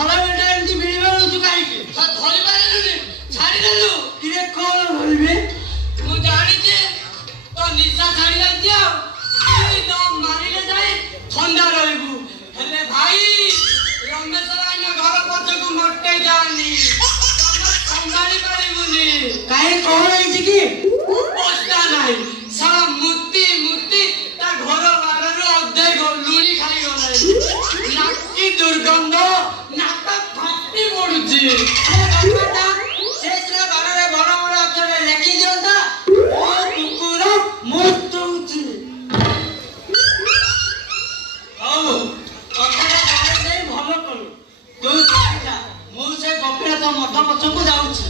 ଖରା ବେଳଟା ଏମିତି ମିଳିବାରୁ ତୁ କାହିଁକି ଧରି ପାରିଲୁନି ଛାଡ଼ିଦେଲୁ କିରେ କଣ ଧରିବି ମୁଁ ଜାଣିଛି ତ ନିଶା ଛାଡ଼ି ଯାଇଛି ଆଉ ତ ମାରିଲେ ଯାଇ ଥଣ୍ଡା ରହିବୁ ହେଲେ ଭାଇ ରମେଶ ଭାଇଙ୍କ ଘର ପଛକୁ ମୋଟେ ଯାଆନି ସମ୍ଭାଳି ପାରିବୁନି କାହିଁ କଣ ହେଇଛି କି ଅବସ୍ଥା ନାହିଁ ସାରା ମୂର୍ତ୍ତି ତା ଘର ବାରରୁ ଅଧେ ଲୁଣି ଖାଇଗଲାଣି ନାକି ଦୁର୍ଗନ୍ଧ ନାକ ଫାଟି ପଡୁଛି ସେ ସିନା ବାରରେ ବଡ ବଡ ଅକ୍ଷରରେ ଲେଖି ଦିଅନ୍ତା ଓ କୁକୁର ମୁତୁଛି ହଉ କଥାଟା ବାହାର ଦେଇ ଭଲ କଲୁ ତୁ ଚାହିଁଥା ମୁଁ ସେ ଗୋପୀନାଥ ମଠ ପଛକୁ ଯାଉଛି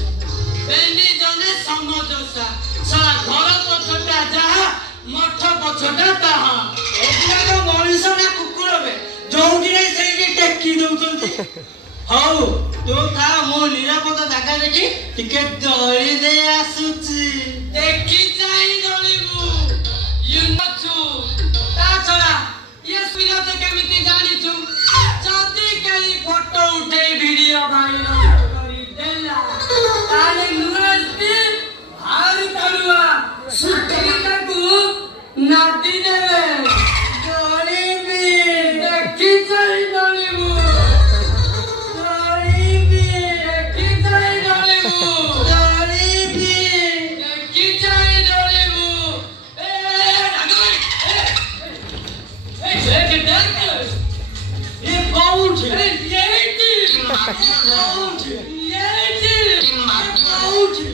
ବେନି ଜଣେ ସମଜସା ସାରା ଘର ପଛଟା ଯାହା ମଠ ପଛଟା ତାହା ଏଗୁଡ଼ାକ ମଣିଷ ନା କୁକୁର ବେ ଯୋଉଠି ନାହିଁ ସେଇଠି ଟେକି ଦଉଛନ୍ତି ହଉ ତୁ ଥା ମୁଁ ନିରାପଦ ଜାଗା ଦେଖି ଟିକେ ଦଳି ଦେଇ ଆସୁଛି ଦେଖି ଚାହିଁ ଦଳିବୁ ୟୁନଛୁ ତା ଛଡା ଇଏ ସୁରତ କେମିତି ଜାଣିଛୁ ଯଦି କେହି ଫଟୋ ଉଠେଇ ଭିଡିଓ ଭାଇରାଲ କରିଦେଲା ତାହେଲେ ନୂଆସ୍ତି ଭାରି ତରୁଆ ସୁଟିଟାକୁ ନାଦି ଦେବେ ଦଳିବି ଦେଖି ଚାହିଁ ଦଳିବୁ ଦଳିବି ଦେଖି ଚାହିଁ ଦଳିବୁ ଦଳିବି ଦେଖି ଚାହିଁ ଦଳିବୁ ଏ କୋଉଠି ଏଇଠି କୋଉଠି ଏଇଠି କୋଉଠି